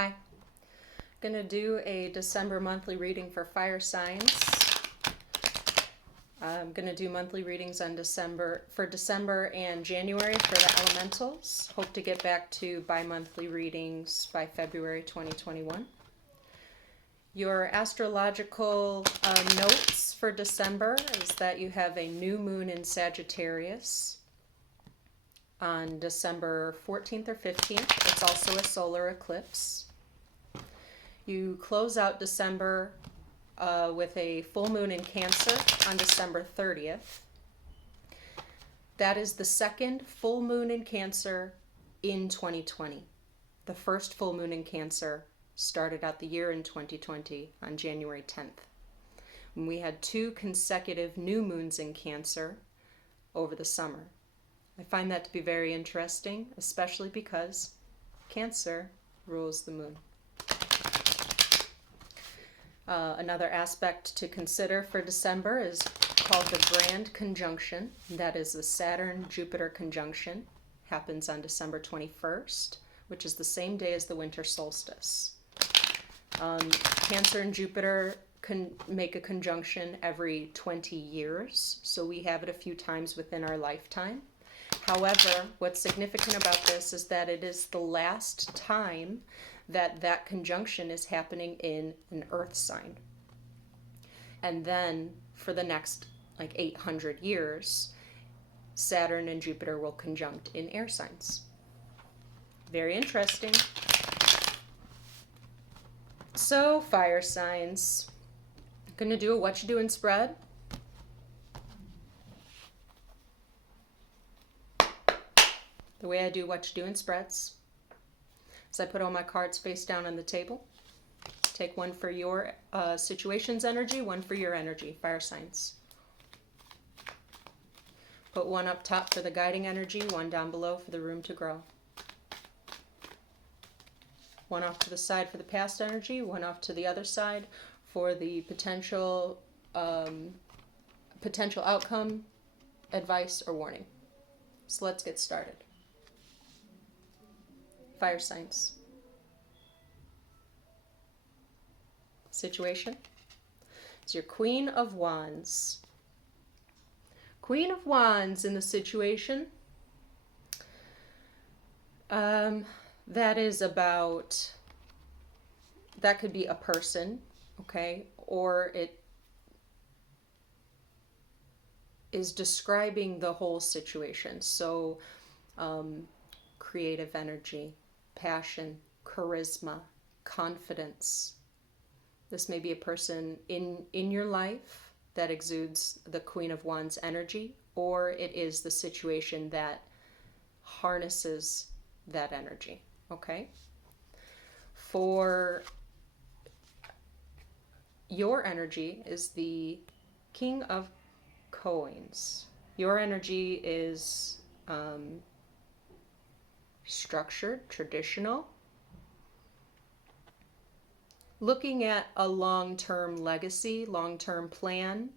Hi. Going to do a December monthly reading for fire signs. I'm going to do monthly readings on December and January for the elementals. Hope to get back to bi-monthly readings by February 2021. Your astrological notes for December is that you have a new moon in Sagittarius on December 14th or 15th. It's also a solar eclipse. You close out December with a full moon in Cancer on December 30th. That is the second full moon in Cancer in 2020. The first full moon in Cancer started out the year in 2020 on January 10th. And we had 2 consecutive new moons in Cancer over the summer. I find that to be very interesting, especially because Cancer rules the moon. Another aspect to consider for December is called the Grand Conjunction. That is the Saturn-Jupiter conjunction. Happens on December 21st, which is the same day as the winter solstice. Cancer and Jupiter can make a conjunction every 20 years, so we have it a few times within our lifetime. However, what's significant about this is that it is the last time that conjunction is happening in an earth sign. And then for the next 800 years, Saturn and Jupiter will conjunct in air signs. Very interesting. So, fire signs. I'm going to do a Whatchadoin spread. The way I do Whatchadoin spreads is I put all my cards face down on the table. Take one for your situation's energy, one for your energy, fire signs. Put one up top for the guiding energy, one down below for the room to grow. One off to the side for the past energy, one off to the other side for the potential outcome, advice, or warning. So let's get started. Fire signs. Situation. It's your Queen of Wands. Queen of Wands in the situation. That is about, that could be a person, okay? Or it is describing the whole situation. So, creative energy, passion, charisma, confidence. This may be a person in your life that exudes the Queen of Wands energy, or it is the situation that harnesses that energy, okay? For your energy is the King of Coins. Your energy is structured, traditional, looking at a long-term legacy, long-term plan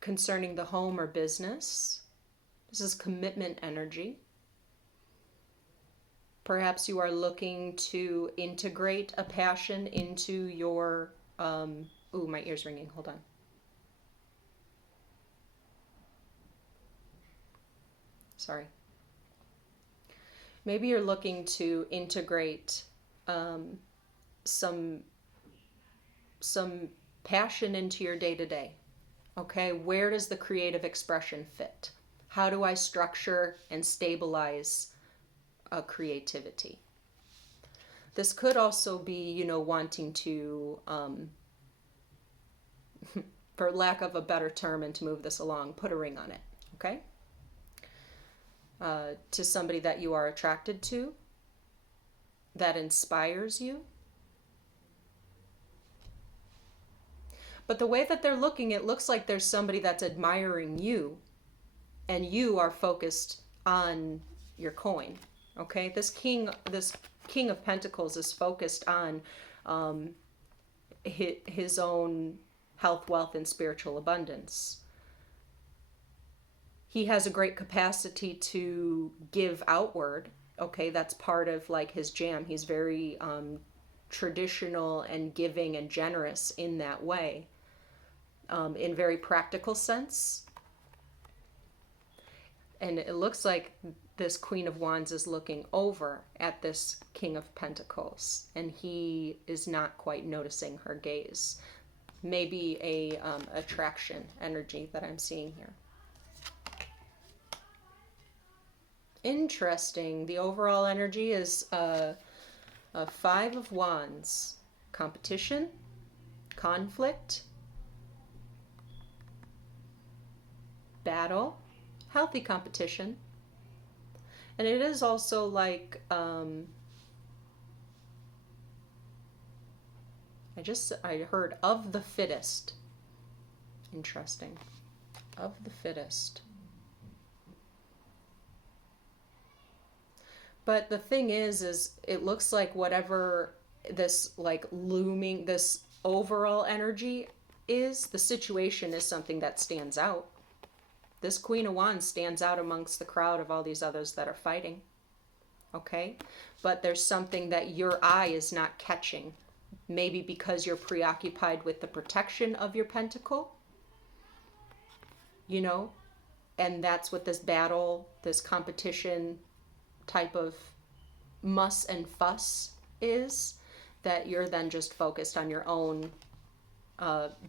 concerning the home or business. This is commitment energy. Perhaps you are looking to integrate a passion into your, ooh, my ear's ringing, hold on. Sorry. Maybe you're looking to integrate some passion into your day-to-day. Okay, where does the creative expression fit? How do I structure and stabilize creativity? This could also be, wanting to, for lack of a better term and to move this along, put a ring on it, okay? To somebody that you are attracted to, that inspires you. But the way that they're looking, it looks like there's somebody that's admiring you, and you are focused on your coin. Okay, this King of Pentacles is focused on his own health, wealth, and spiritual abundance. He has a great capacity to give outward Okay, that's part of like his jam. He's very traditional and giving and generous in that way, in very practical sense. And it looks like this Queen of Wands is looking over at this King of Pentacles, and he is not quite noticing her gaze. Maybe a attraction energy that I'm seeing here. Interesting. The overall energy is a Five of Wands. Competition, conflict, battle, healthy competition. And it is also like, I heard of the fittest. Interesting. Of the fittest. But the thing is it looks like whatever this like looming, this overall energy is, the situation is something that stands out. This Queen of Wands stands out amongst the crowd of all these others that are fighting. Okay? But there's something that your eye is not catching. Maybe because you're preoccupied with the protection of your pentacle. You know? And that's what this battle, this competition type of muss and fuss is, that you're then just focused on your own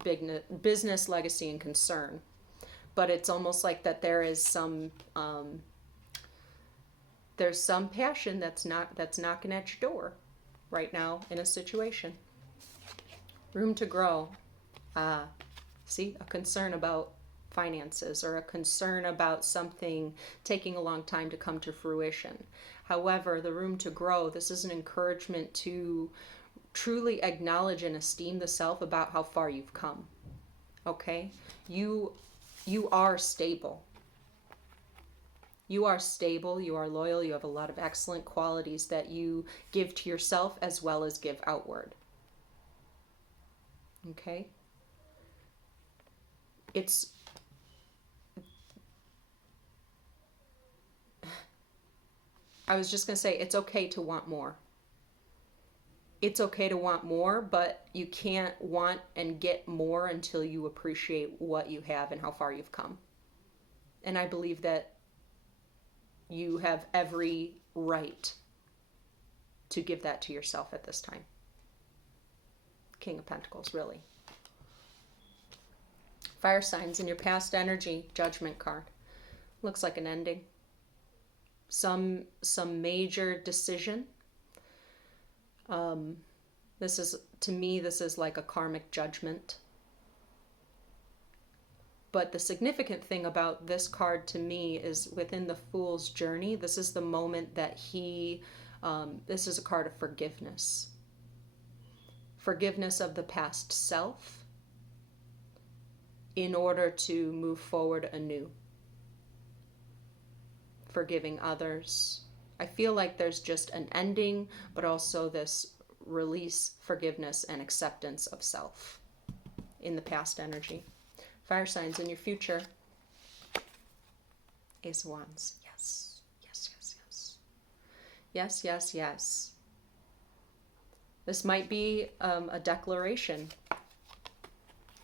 business, legacy, and concern. But it's almost like that there is some there's some passion that's knocking at your door right now in a situation. Room to grow. See, a concern about finances or a concern about something taking a long time to come to fruition. However, the room to grow, this is an encouragement to truly acknowledge and esteem the self about how far you've come. Okay? You are stable. You are stable, you are loyal, you have a lot of excellent qualities that you give to yourself as well as give outward. Okay? I was just going to say, it's okay to want more. It's okay to want more, but you can't want and get more until you appreciate what you have and how far you've come. And I believe that you have every right to give that to yourself at this time. King of Pentacles, really. Fire signs in your past energy, Judgment card. Looks like an ending. Some major decision. This is, to me, this is like a karmic judgment. But the significant thing about this card to me is within the Fool's journey, this is the moment that this is a card of forgiveness. Forgiveness of the past self in order to move forward anew. Forgiving others. I feel like there's just an ending, but also this release, forgiveness, and acceptance of self in the past energy. Fire signs in your future. Ace of Wands. Yes. Yes, yes, yes. Yes, yes, yes. This might be a declaration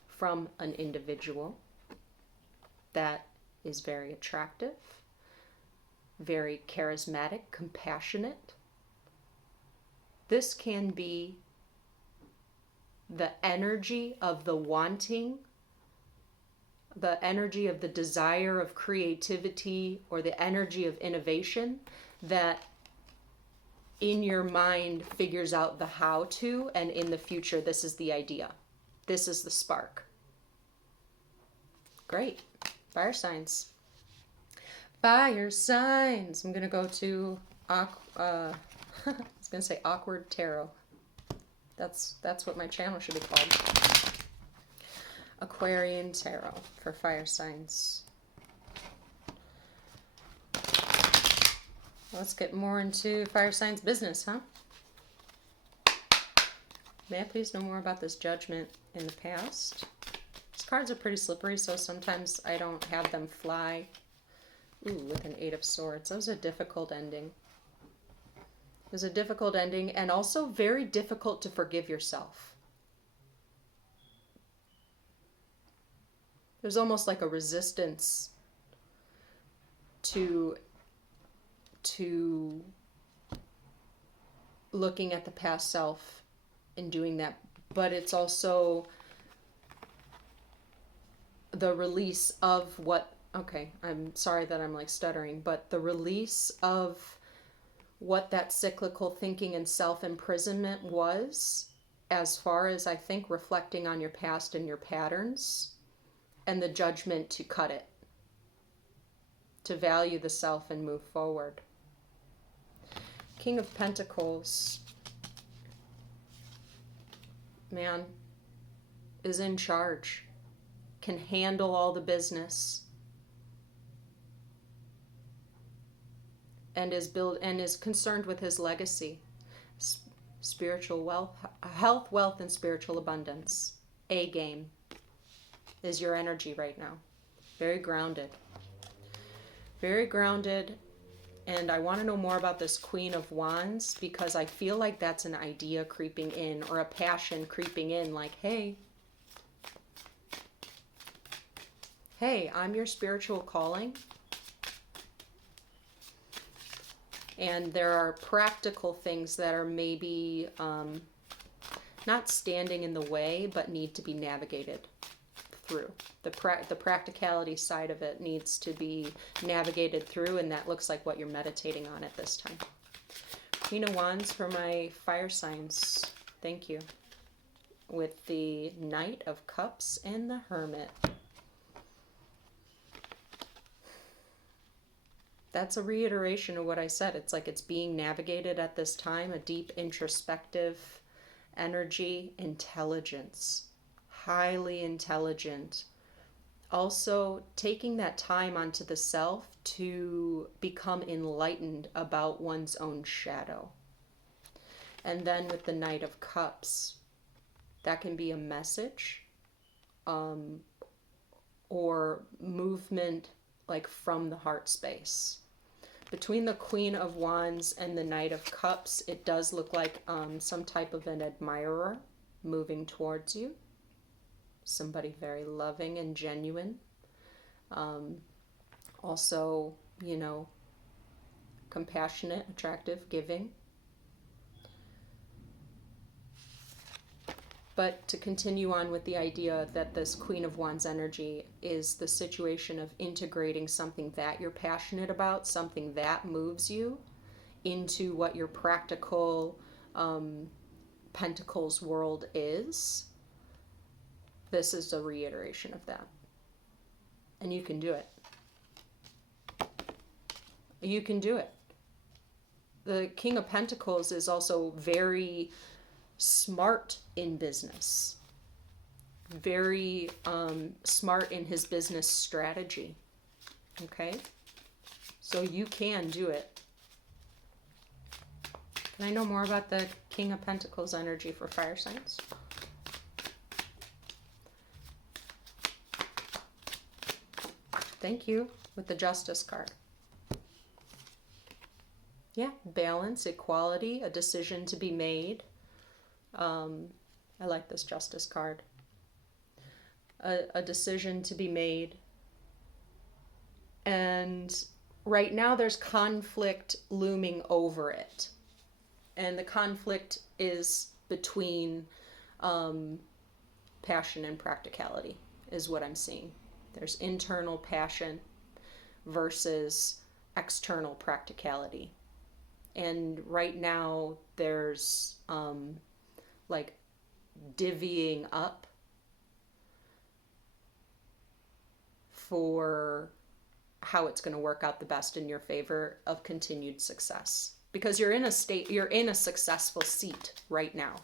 from an individual that is very attractive, very charismatic, compassionate. This can be the energy of the wanting, the energy of the desire of creativity, or the energy of innovation that in your mind figures out the how to, and in the future this is the idea. This is the spark. Great. Fire signs. Fire signs. I'm going to go to I was going to say Awkward Tarot. That's what my channel should be called. Aquarian Tarot for fire signs. Let's get more into fire signs business, huh? May I please know more about this judgment in the past? These cards are pretty slippery, so sometimes I don't have them fly. Ooh, with an Eight of Swords. That was a difficult ending. There's a difficult ending, and also very difficult to forgive yourself. There's almost like a resistance to looking at the past self and doing that, but it's also the release of what, okay, I'm sorry that I'm like stuttering, but the release of what that cyclical thinking and self-imprisonment was, as far as I think reflecting on your past and your patterns, and the judgment to cut it, to value the self and move forward. King of Pentacles, man, is in charge, can handle all the business, and is concerned with his legacy, spiritual wealth, health, wealth, and spiritual abundance. A game is your energy right now. Very grounded. Very grounded. And I want to know more about this Queen of Wands, because I feel like that's an idea creeping in, or a passion creeping in, like, hey, I'm your spiritual calling. And there are practical things that are maybe not standing in the way, but need to be navigated through. The practicality side of it needs to be navigated through, and that looks like what you're meditating on at this time. Queen of Wands for my fire signs. Thank you. With the Knight of Cups and the Hermit. That's a reiteration of what I said. It's like it's being navigated at this time, a deep introspective energy, intelligence, highly intelligent. Also taking that time onto the self to become enlightened about one's own shadow. And then with the Knight of Cups, that can be a message or movement like from the heart space. Between the Queen of Wands and the Knight of Cups, it does look like some type of an admirer moving towards you. Somebody very loving and genuine. Also, compassionate, attractive, giving. But to continue on with the idea that this Queen of Wands energy is the situation of integrating something that you're passionate about, something that moves you, into what your practical Pentacles world is. This is a reiteration of that. And you can do it. You can do it. The King of Pentacles is also very smart in business. Very smart in his business strategy. Okay? So you can do it. Can I know more about the King of Pentacles energy for fire signs? Thank you. With the Justice card. Yeah, balance, equality, a decision to be made. I like this Justice card. A decision to be made. And right now there's conflict looming over it. And the conflict is between passion and practicality, is what I'm seeing. There's internal passion versus external practicality. And right now there's like divvying up for how it's going to work out the best in your favor of continued success. Because you're in a successful seat right now.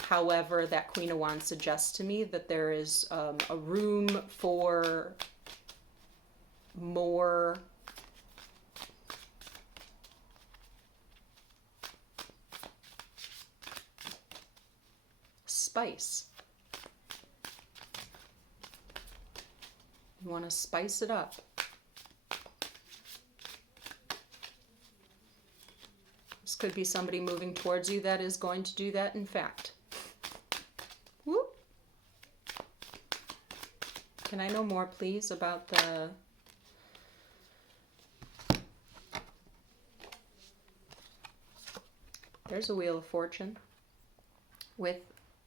However, that Queen of Wands suggests to me that there is a room for more spice. You want to spice it up. Could be somebody moving towards you that is going to do that, in fact. Whoop. Can I know more, please, about the... There's a Wheel of Fortune with,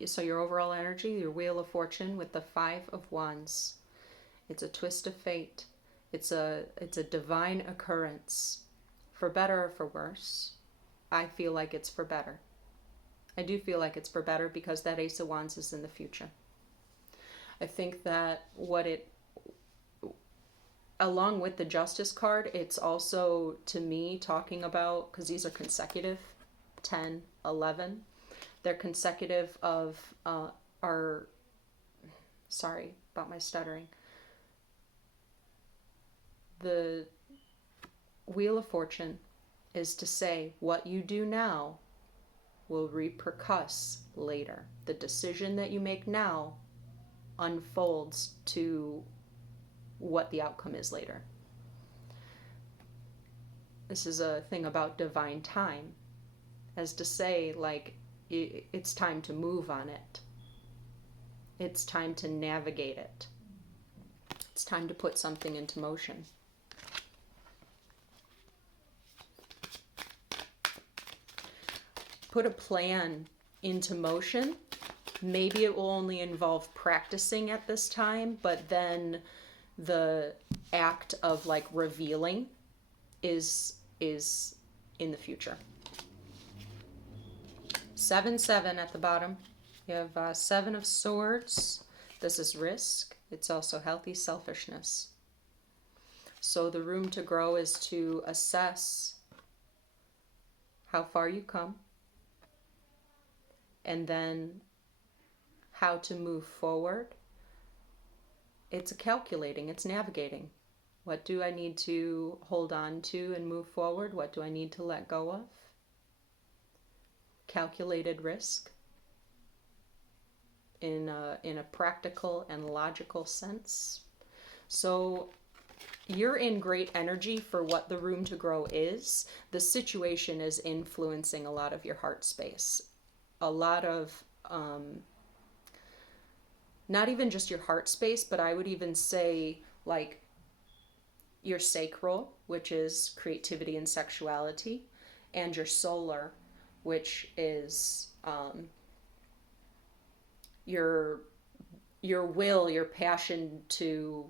so your overall energy, your Wheel of Fortune with the Five of Wands. It's a twist of fate. It's a divine occurrence, for better or for worse. I feel like it's for better. I do feel like it's for better because that Ace of Wands is in the future. I think that along with the Justice card, it's also, to me, talking about, because these are consecutive, 10, 11. They're consecutive of sorry about my stuttering. The Wheel of Fortune is to say what you do now will repercuss later. The decision that you make now unfolds to what the outcome is later. This is a thing about divine time, as to say, like, it's time to move on it. It's time to navigate it. It's time to put something into motion. Put a plan into motion. Maybe it will only involve practicing at this time, but then the act of like revealing is in the future. 7-7 at the bottom. You have 7 of Swords. This is risk. It's also healthy selfishness. So the room to grow is to assess how far you come, and then how to move forward. It's calculating, it's navigating. What do I need to hold on to and move forward? What do I need to let go of? Calculated risk in a practical and logical sense. So you're in great energy for what the room to grow is. The situation is influencing a lot of your heart space. A lot of, not even just your heart space, but I would even say like your sacral, which is creativity and sexuality, and your solar, which is your will, your passion to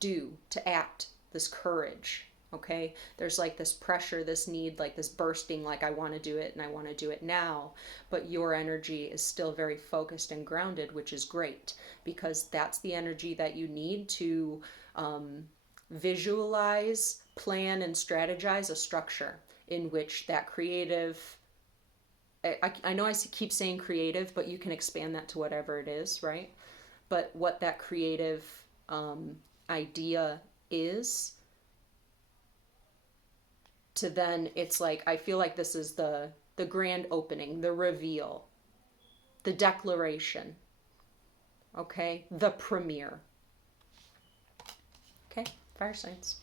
to act, this courage. Okay, there's like this pressure, this need, like this bursting, like I want to do it and I want to do it now, but your energy is still very focused and grounded, which is great, because that's the energy that you need to visualize, plan, and strategize a structure in which that creative, I know I keep saying creative, but you can expand that to whatever it is, right? But what that creative idea is, to then it's like, I feel like this is the grand opening, the reveal, the declaration, okay, the premiere. Okay, fire signs.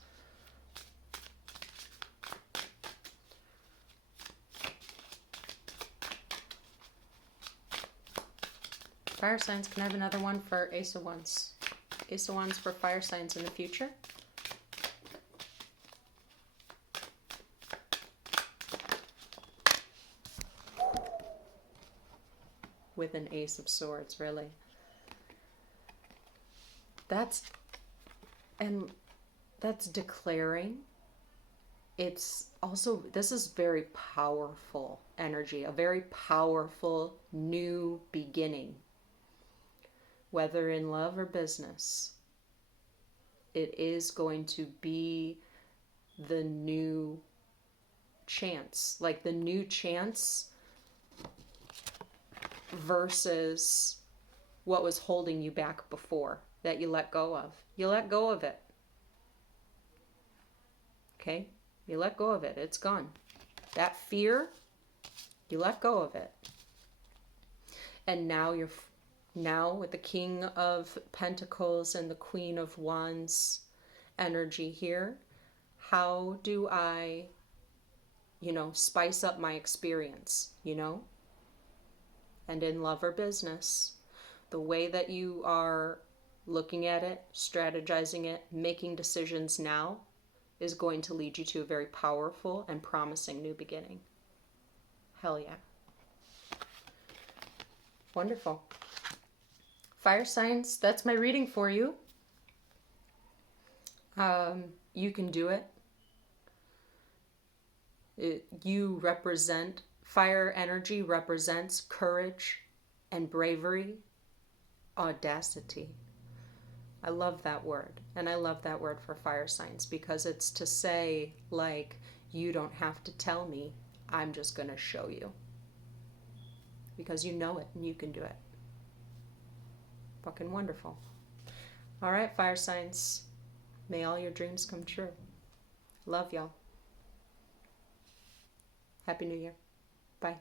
Fire signs, can I have another one for Ace of Wands? Ace of Wands for fire signs in the future. With an Ace of Swords, really. That's declaring. It's also, this is very powerful energy, a very powerful new beginning. Whether in love or business, it is going to be the new chance, like the new chance versus what was holding you back before that you let go of. You let go of it. Okay? You let go of it. It's gone. That fear, you let go of it. And now now with the King of Pentacles and the Queen of Wands energy here, how do I spice up my experience, And in love or business, the way that you are looking at it, strategizing it, making decisions now is going to lead you to a very powerful and promising new beginning. Hell yeah. Wonderful. Fire signs, that's my reading for you. You can do it. Fire energy represents courage and bravery, audacity. I love that word. And I love that word for fire signs because it's to say, like, you don't have to tell me, I'm just going to show you. Because you know it and you can do it. Fucking wonderful. All right, fire signs. May all your dreams come true. Love y'all. Happy New Year. Bye.